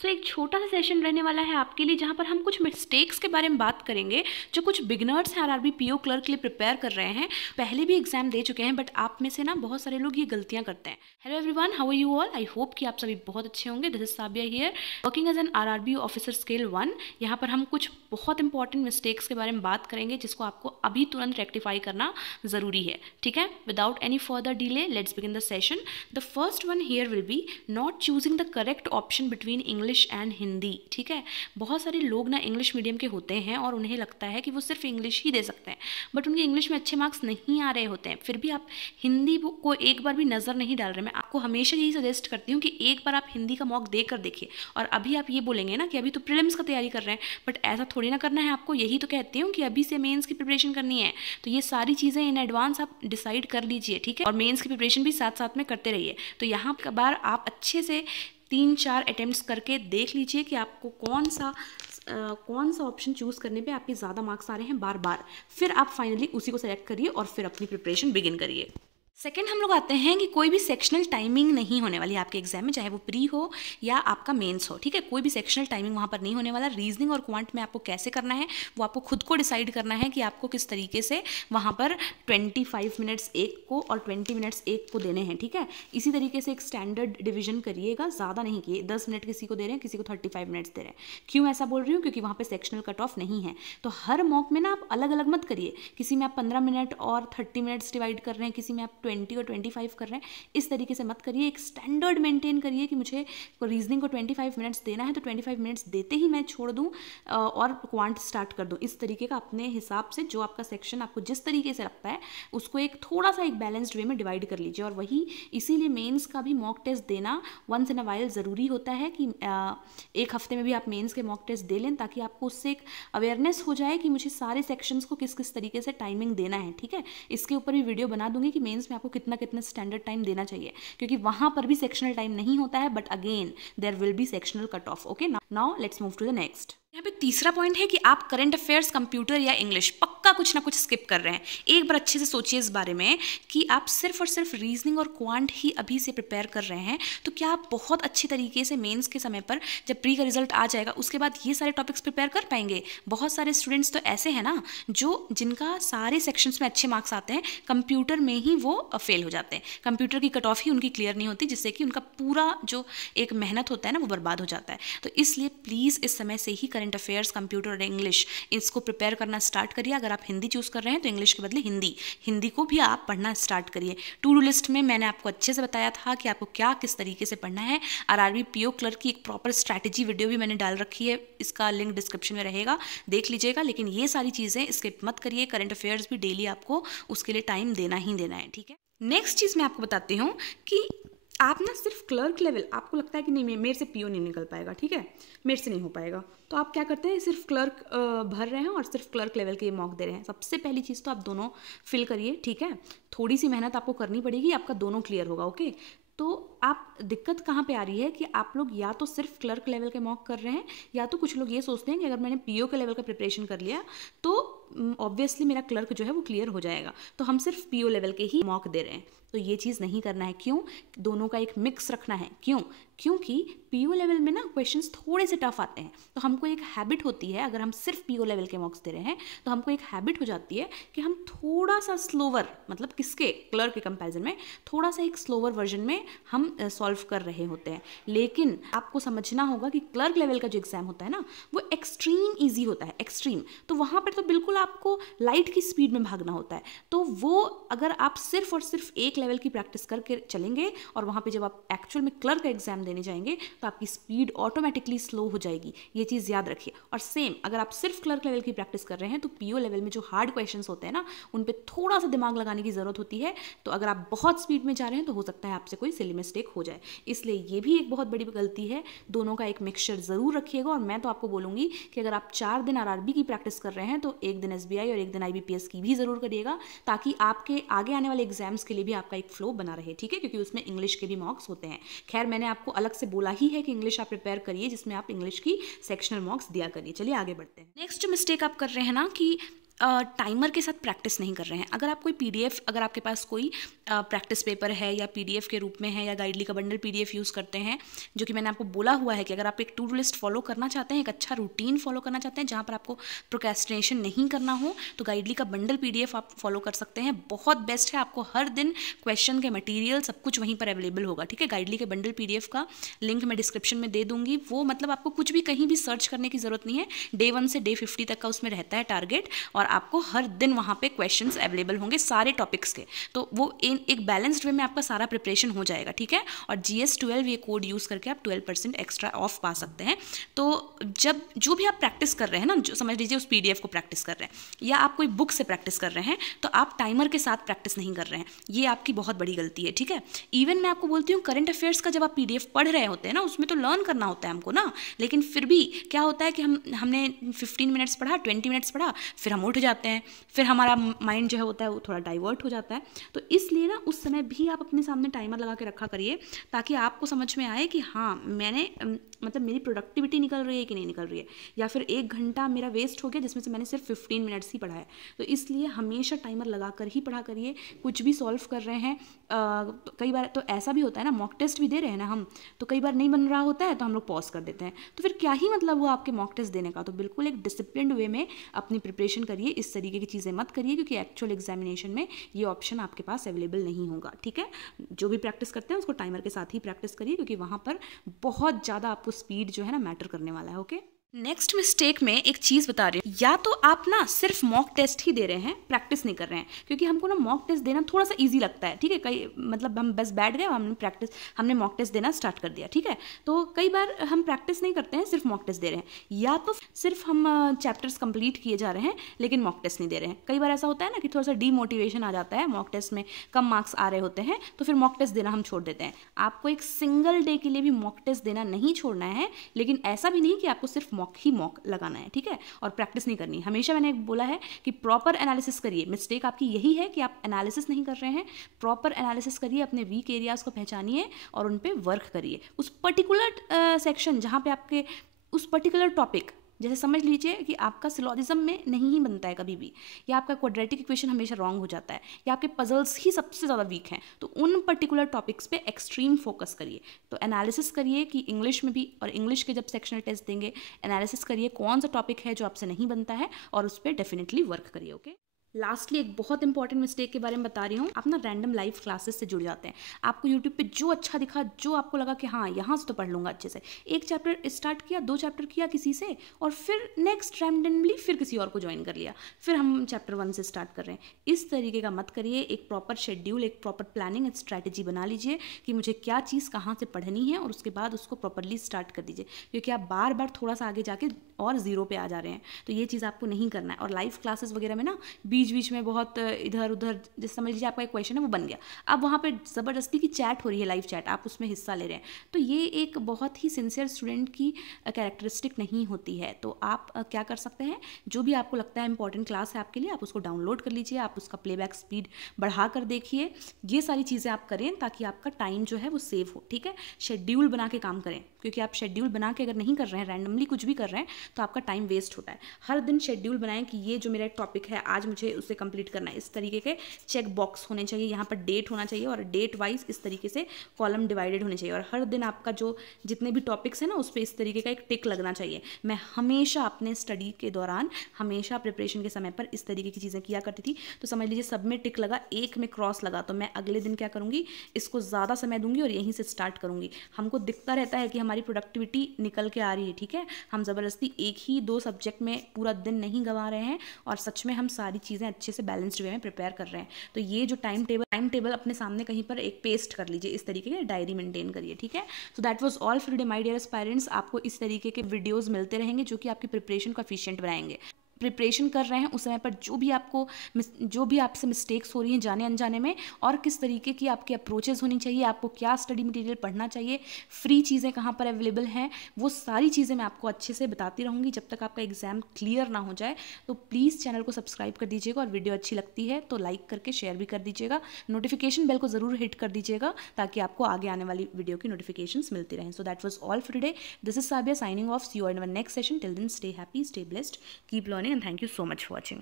सो एक छोटा सा सेशन रहने वाला है आपके लिए, जहाँ पर हम कुछ मिस्टेक्स के बारे में बात करेंगे जो कुछ बिगनर्स हैं आरआरबी पीओ क्लर्क के लिए प्रिपेयर कर रहे हैं, पहले भी एग्जाम दे चुके हैं, बट आप में से ना बहुत सारे लोग ये गलतियां करते हैं। Hello everyone, how are you all? I hope कि आप सभी बहुत अच्छे होंगे। This is Sabiya here, working as an RRB officer scale 1। यहाँ पर हम कुछ बहुत इंपॉर्टेंट मिस्टेक्स के बारे में बात करेंगे जिसको आपको अभी तुरंत रेक्टिफाई करना ज़रूरी है, ठीक है? Without any further delay let's begin the session. The first one here will be not choosing the correct option between English and Hindi. ठीक है, बहुत सारे लोग ना इंग्लिश मीडियम के होते हैं और उन्हें लगता है कि वो सिर्फ इंग्लिश ही दे सकते हैं, बट उनके इंग्लिश में अच्छे मार्क्स नहीं आ रहे होते हैं, फिर भी आप हिंदी को एक बार भी नज़र नहीं डाल रहे। मैं आपको हमेशा यही सजेस्ट करती हूँ कि एक बार आप हिंदी का मॉक देकर देखिए। और अभी आप ये बोलेंगे ना कि अभी तो प्रीलिम्स का तैयारी कर रहे हैं, बट ऐसा थोड़ी ना करना है आपको। यही तो कहती हूँ कि अभी से मेंस की प्रिपरेशन करनी है, तो ये सारी चीज़ें इन एडवांस आप डिसाइड कर लीजिए, ठीक है? और मेंस की प्रिपरेशन भी साथ साथ में करते रहिए। तो यहाँ बार आप अच्छे से 3-4 अटेम्प्ट्स करके देख लीजिए कि आपको कौन सा ऑप्शन चूज़ करने पे आपके ज़्यादा मार्क्स आ रहे हैं बार बार। फिर आप फाइनली उसी को सेलेक्ट करिए और फिर अपनी प्रिपरेशन बिगिन करिए। सेकेंड हम लोग आते हैं कि कोई भी सेक्शनल टाइमिंग नहीं होने वाली आपके एग्जाम में, चाहे वो प्री हो या आपका मेंस हो, ठीक है? कोई भी सेक्शनल टाइमिंग वहाँ पर नहीं होने वाला। रीजनिंग और क्वांट में आपको कैसे करना है वो आपको खुद को डिसाइड करना है कि आपको किस तरीके से वहाँ पर 25 मिनट्स एक को और 20 मिनट्स एक को देने हैं, ठीक है? इसी तरीके से एक स्टैंडर्ड डिवीजन करिएगा, ज़्यादा नहीं किए। 10 मिनट किसी को दे रहे हैं, किसी को 35 मिनट्स दे रहे हैं। क्यों ऐसा बोल रही हूँ? क्योंकि वहाँ पर सेक्शनल कट ऑफ नहीं है। तो हर मॉक में ना आप अलग अलग मत करिए। किसी में आप 15 मिनट और 30 मिनट्स डिवाइड कर रहे हैं, किसी में आप 20 और 25 कर रहे हैं। इस तरीके से मत करिए, एक स्टैंडर्ड मेंटेन करिए कि मुझे रीजनिंग को 25 मिनट्स देना है तो 25 मिनट्स देते ही मैं छोड़ दूं और क्वांट स्टार्ट कर दूं। इस तरीके का अपने हिसाब से जो आपका सेक्शन आपको जिस तरीके से लगता है उसको एक थोड़ा सा एक बैलेंस्ड वे में डिवाइड कर लीजिए। और वही इसीलिए मेंस का भी मॉक टेस्ट देना वंस इन अ वाइल ज़रूरी होता है कि एक हफ्ते में भी आप मेंस के मॉक टेस्ट दे लें, ताकि आपको उससे एक अवेयरनेस हो जाए कि मुझे सारे सेक्शंस को किस किस तरीके से टाइमिंग देना है, ठीक है? इसके ऊपर भी वीडियो बना दूंगी कि मेंस में आपको कितना कितना स्टैंडर्ड टाइम देना चाहिए, क्योंकि वहां पर भी सेक्शनल टाइम नहीं होता है, but again there will be sectional cut off. Okay, now let's move to the next. यहाँ पे तीसरा पॉइंट है कि आप करंट अफेयर्स, कंप्यूटर या इंग्लिश पक्का कुछ ना कुछ स्किप कर रहे हैं। एक बार अच्छे से सोचिए इस बारे में कि आप सिर्फ और सिर्फ रीजनिंग और क्वांट ही अभी से प्रिपेयर कर रहे हैं, तो क्या आप बहुत अच्छे तरीके से मेंस के समय पर जब प्री का रिजल्ट आ जाएगा उसके बाद ये सारे टॉपिक्स प्रिपेयर कर पाएंगे? बहुत सारे स्टूडेंट्स तो ऐसे हैं ना जिनका सारे सेक्शंस में अच्छे मार्क्स आते हैं, कंप्यूटर में ही वो फेल हो जाते हैं। कंप्यूटर की कट ऑफ ही उनकी क्लियर नहीं होती, जिससे कि उनका पूरा जो एक मेहनत होता है ना वो बर्बाद हो जाता है। तो इसलिए प्लीज़ इस समय से ही करंट अफेयर्स, कंप्यूटर और इंग्लिश इसको प्रिपेयर करना स्टार्ट करिए। अगर आप हिंदी चूज़ कर रहे हैं तो इंग्लिश के बदले हिंदी को भी आप पढ़ना स्टार्ट करिए। टू डू लिस्ट में मैंने आपको अच्छे से बताया था कि आपको क्या किस तरीके से पढ़ना है। आरआरबी पीओ क्लर्क की एक प्रॉपर स्ट्रैटेजी वीडियो भी मैंने डाल रखी है, इसका लिंक डिस्क्रिप्शन में रहेगा, देख लीजिएगा। लेकिन ये सारी चीज़ें स्किप मत करिए। करंट अफेयर्स भी डेली आपको उसके लिए टाइम देना ही देना है, ठीक है? नेक्स्ट चीज़ मैं आपको बताती हूँ कि आप ना सिर्फ क्लर्क लेवल, आपको लगता है कि नहीं मेरे से पीओ नहीं निकल पाएगा, ठीक है, मेरे से नहीं हो पाएगा, तो आप क्या करते हैं, सिर्फ क्लर्क भर रहे हैं और सिर्फ क्लर्क लेवल के मॉक दे रहे हैं। सबसे पहली चीज़ तो आप दोनों फिल करिए, ठीक है? थोड़ी सी मेहनत आपको करनी पड़ेगी, आपका दोनों क्लियर होगा। ओके, तो आप दिक्कत कहाँ पे आ रही है कि आप लोग या तो सिर्फ क्लर्क लेवल के मॉक कर रहे हैं, या तो कुछ लोग ये सोचते हैं कि अगर मैंने पीओ के लेवल का प्रिपरेशन कर लिया तो ऑब्वियसली मेरा क्लर्क जो है वो क्लियर हो जाएगा, तो हम सिर्फ पीओ लेवल के ही मॉक दे रहे हैं। तो ये चीज़ नहीं करना है। क्यों? दोनों का एक मिक्स रखना है। क्यों? क्योंकि पीओ लेवल में ना क्वेश्चंस थोड़े से टफ आते हैं, तो हमको एक हैबिट होती है, अगर हम सिर्फ पीओ लेवल के मॉक्स दे रहे हैं तो हमको एक हैबिट हो जाती है कि हम थोड़ा सा स्लोवर, मतलब किसके, क्लर्क के कंपैरिजन में थोड़ा सा एक स्लोवर वर्जन में हम सॉल्व कर रहे होते हैं। लेकिन आपको समझना होगा कि क्लर्क लेवल का जो एग्जाम होता है ना वो एक्सट्रीम ईजी होता है, एक्सट्रीम। तो वहाँ पर तो बिल्कुल आपको लाइट की स्पीड में भागना होता है। तो वो अगर आप सिर्फ और सिर्फ एक लेवल की प्रैक्टिस करके चलेंगे और वहाँ पे जब आप एक्चुअल में क्लर्क का एग्जाम देने जाएंगे तो आपकी स्पीड ऑटोमेटिकली स्लो हो जाएगी। ये चीज़ याद रखिए। और सेम अगर आप सिर्फ क्लर्क लेवल की प्रैक्टिस कर रहे हैं तो पीओ लेवल में जो हार्ड क्वेश्चंस होते हैं ना उन पे थोड़ा सा दिमाग लगाने की ज़रूरत होती है। तो अगर आप बहुत स्पीड में जा रहे हैं तो हो सकता है आपसे कोई सिली मिस्टेक हो जाए। इसलिए ये भी एक बहुत बड़ी गलती है। दोनों का एक मिक्सचर ज़रूर रखिएगा। और मैं तो आपको बोलूँगी कि अगर आप 4 दिन आरआरबी की प्रैक्टिस कर रहे हैं तो एक दिन एसबीआई और एक दिन आईबीपीएस की भी ज़रूर करिएगा, ताकि आपके आगे आने वाले एग्जाम्स के लिए भी आपका एक फ्लो बना रहे, ठीक है? क्योंकि उसमें इंग्लिश के भी मॉक्स होते हैं। खैर मैंने आपको अलग से बोला ही है कि इंग्लिश आप प्रिपेयर करिए, जिसमें आप इंग्लिश की सेक्शनल मॉक्स दिया करिए। चलिए आगे बढ़ते हैं। नेक्स्ट जो मिस्टेक आप कर रहे हैं ना कि टाइमर के साथ प्रैक्टिस नहीं कर रहे हैं। अगर आप कोई पीडीएफ, अगर आपके पास कोई प्रैक्टिस पेपर है या पीडीएफ के रूप में है या गाइडली का बंडल पीडीएफ यूज़ करते हैं, जो कि मैंने आपको बोला हुआ है कि अगर आप एक टू डू लिस्ट फॉलो करना चाहते हैं, एक अच्छा रूटीन फॉलो करना चाहते हैं जहाँ पर आपको प्रोक्रेस्टिनेशन नहीं करना हो, तो गाइडली का बंडल पीडीएफ आप फॉलो कर सकते हैं। बहुत बेस्ट है, आपको हर दिन क्वेश्चन के मटीरियल सब कुछ वहीं पर अवेलेबल होगा, ठीक है। गाइडली के बंडल पीडीएफ का लिंक मैं डिस्क्रिप्शन में दे दूंगी। वो मतलब आपको कुछ भी कहीं भी सर्च करने की ज़रूरत नहीं है। डे 1 से डे 50 तक का उसमें रहता है टारगेट, और आपको हर दिन वहाँ पे क्वेश्चंस अवेलेबल होंगे सारे टॉपिक्स के। तो वो एक बैलेंस्ड वे में आपका सारा प्रिपरेशन हो जाएगा, ठीक है। और GS12 ये कोड यूज़ करके आप 12% एक्स्ट्रा ऑफ पा सकते हैं। तो जब जो भी आप प्रैक्टिस कर रहे हैं ना, जो समझ लीजिए उस PDF को प्रैक्टिस कर रहे हैं या आप कोई बुक से प्रैक्टिस कर रहे हैं, तो आप टाइमर के साथ प्रैक्टिस नहीं कर रहे हैं। ये आपकी बहुत बड़ी गलती है, ठीक है। इवन मैं आपको बोलती हूँ, करंट अफेयर्स का जब आप PDF पढ़ रहे होते हैं ना, उसमें तो लर्न करना होता है हमको ना, लेकिन फिर भी क्या होता है कि हमने 15 मिनट्स पढ़ा, 20 मिनट्स पढ़ा, फिर हम उठ जाते हैं, फिर हमारा माइंड जो है होता है वो थोड़ा डाइवर्ट हो जाता है। तो इसलिए ना उस समय भी आप अपने सामने टाइमर लगा के रखा करिए, ताकि आपको समझ में आए कि हाँ मैंने मतलब मेरी प्रोडक्टिविटी निकल रही है कि नहीं निकल रही है, या फिर 1 घंटा मेरा वेस्ट हो गया जिसमें से मैंने सिर्फ 15 मिनट्स ही पढ़ा है। तो इसलिए हमेशा टाइमर लगा कर ही पढ़ा करिए। कुछ भी सॉल्व कर रहे हैं, कई बार तो ऐसा भी होता है ना, मॉक टेस्ट भी दे रहे हैं ना हम, तो कई बार नहीं बन रहा होता है तो हम लोग पॉज कर देते हैं, तो फिर क्या ही मतलब हुआ आपके मॉक टेस्ट देने का। तो बिल्कुल एक डिसिप्लिन्ड वे में अपनी प्रिपरेशन करिए, इस तरीके की चीज़ें मत करिए, क्योंकि एक्चुअल एग्जामिनेशन में ये ऑप्शन आपके पास अवेलेबल नहीं होगा, ठीक है। जो भी प्रैक्टिस करते हैं उसको टाइमर के साथ ही प्रैक्टिस करिए, क्योंकि वहाँ पर बहुत ज़्यादा आपको स्पीड जो है ना मैटर करने वाला है, ओके। नेक्स्ट मिस्टेक में एक चीज़ बता रही हूँ, या तो आप ना सिर्फ मॉक टेस्ट ही दे रहे हैं, प्रैक्टिस नहीं कर रहे हैं, क्योंकि हमको ना मॉक टेस्ट देना थोड़ा सा इजी लगता है, ठीक है। कई मतलब हम बस बैठ गए, हमने मॉक टेस्ट देना स्टार्ट कर दिया, ठीक है। तो कई बार हम प्रैक्टिस नहीं करते हैं, सिर्फ मॉक टेस्ट दे रहे हैं, या तो सिर्फ हम चैप्टर्स कंप्लीट किए जा रहे हैं लेकिन मॉक टेस्ट नहीं दे रहे हैं। कई बार ऐसा होता है ना कि थोड़ा सा डीमोटिवेशन आ जाता है, मॉक टेस्ट में कम मार्क्स आ रहे होते हैं, तो फिर मॉक टेस्ट देना हम छोड़ देते हैं। आपको एक सिंगल डे के लिए भी मॉक टेस्ट देना नहीं छोड़ना है, लेकिन ऐसा भी नहीं कि आपको सिर्फ मॉक लगाना है, ठीक है, और प्रैक्टिस नहीं करनी। हमेशा मैंने बोला है कि प्रॉपर एनालिसिस करिए। मिस्टेक आपकी यही है कि आप एनालिसिस नहीं कर रहे हैं। प्रॉपर एनालिसिस करिए, अपने वीक एरियाज को पहचानिए और उन पे वर्क करिए। उस पर्टिकुलर सेक्शन जहाँ पे आपके उस पर्टिकुलर टॉपिक, जैसे समझ लीजिए कि आपका सिलोजिज्म में नहीं ही बनता है कभी भी, या आपका क्वाड्रेटिक इक्वेशन हमेशा रॉन्ग हो जाता है, या आपके पजल्स ही सबसे ज़्यादा वीक हैं, तो उन पर्टिकुलर टॉपिक्स पे एक्सट्रीम फोकस करिए। तो एनालिसिस करिए कि इंग्लिश में भी, और इंग्लिश के जब सेक्शनल टेस्ट देंगे, एनालिसिस करिए कौन सा टॉपिक है जो आपसे नहीं बनता है, और उस पर डेफिनेटली वर्क करिए, ओके। लास्टली एक बहुत इंपॉर्टेंट मिस्टेक के बारे में बता रही हूँ। आप ना रैंडम लाइव क्लासेस से जुड़ जाते हैं। आपको यूट्यूब पे जो अच्छा दिखा, जो आपको लगा कि हाँ यहाँ से तो पढ़ लूँगा अच्छे से, एक चैप्टर स्टार्ट किया, 2 चैप्टर किया किसी से, और फिर नेक्स्ट रैंडमली फिर किसी और को ज्वाइन कर लिया, फिर हम चैप्टर 1 से स्टार्ट कर रहे हैं। इस तरीके का मत करिए। एक प्रॉपर शेड्यूल, एक प्रॉपर प्लानिंग, एक स्ट्रैटेजी बना लीजिए कि मुझे क्या चीज़ कहाँ से पढ़नी है, और उसके बाद उसको प्रॉपरली स्टार्ट कर दीजिए, क्योंकि आप बार बार थोड़ा सा आगे जाके और ज़ीरो पे आ जा रहे हैं। तो ये चीज़ आपको नहीं करना है। और लाइव क्लासेस वगैरह में ना बीच बीच में बहुत इधर उधर, जैसे समझ लीजिए आपका एक क्वेश्चन है वो बन गया, अब वहाँ पे ज़बरदस्ती की चैट हो रही है, लाइव चैट, आप उसमें हिस्सा ले रहे हैं, तो ये एक बहुत ही सिंसियर स्टूडेंट की कैरेक्टरिस्टिक नहीं होती है। तो आप क्या कर सकते हैं, जो भी आपको लगता है इंपॉर्टेंट क्लास है आपके लिए, आप उसको डाउनलोड कर लीजिए, आप उसका प्लेबैक स्पीड बढ़ा कर देखिए। ये सारी चीज़ें आप करें ताकि आपका टाइम जो है वो सेव हो, ठीक है। शेड्यूल बना के काम करें, क्योंकि आप शेड्यूल बना के अगर नहीं कर रहे हैं, रैंडमली कुछ भी कर रहे हैं, तो आपका टाइम वेस्ट होता है। हर दिन शेड्यूल बनाएं कि ये जो मेरा टॉपिक है आज मुझे उसे कंप्लीट करना है। इस तरीके के चेक बॉक्स होने चाहिए, यहाँ पर डेट होना चाहिए, और डेट वाइज इस तरीके से कॉलम डिवाइडेड होने चाहिए, और हर दिन आपका जो जितने भी टॉपिक्स हैं ना उस पर इस तरीके का एक टिक लगना चाहिए। मैं हमेशा अपने स्टडी के दौरान, हमेशा प्रिपरेशन के समय पर इस तरीके की चीज़ें किया करती थी। तो समझ लीजिए सब में टिक लगा, एक में क्रॉस लगा, तो मैं अगले दिन क्या करूँगी, इसको ज़्यादा समय दूंगी और यहीं से स्टार्ट करूँगी। हमको दिखता रहता है कि हमारी प्रोडक्टिविटी निकल के आ रही है, ठीक है। हम ज़बरदस्ती एक ही 2 सब्जेक्ट में पूरा दिन नहीं गंवा रहे हैं, और सच में हम सारी चीज़ें अच्छे से बैलेंस्ड वे में प्रिपेयर कर रहे हैं। तो ये जो टाइम टेबल अपने सामने कहीं पर एक पेस्ट कर लीजिए, इस तरीके की डायरी मेंटेन करिए, ठीक है। So that was all for today my dear aspirants. आपको इस तरीके के वीडियोस मिलते रहेंगे जो कि आपकी प्रिपरेशन को एफिशिएंट बनाएंगे। प्रिपरेशन कर रहे हैं उस समय पर जो भी आपसे मिस्टेक्स हो रही हैं जाने अनजाने में, और किस तरीके की आपकी अप्रोचेस होनी चाहिए, आपको क्या स्टडी मटेरियल पढ़ना चाहिए, फ्री चीज़ें कहाँ पर अवेलेबल हैं, वो सारी चीज़ें मैं आपको अच्छे से बताती रहूँगी जब तक आपका एग्जाम क्लियर ना हो जाए। तो प्लीज़ चैनल को सब्सक्राइब कर दीजिएगा, और वीडियो अच्छी लगती है तो लाइक करके शेयर भी कर दीजिएगा। नोटिफिकेशन बेल को ज़रूर हिट कर दीजिएगा ताकि आपको आगे आने वाली वीडियो की नोटिफिकेशंस मिलती रहें। So that was all for today. This is Sabiya signing off. See you in our next session. Till then stay happy, stay blessed, keep learning, and thank you so much for watching.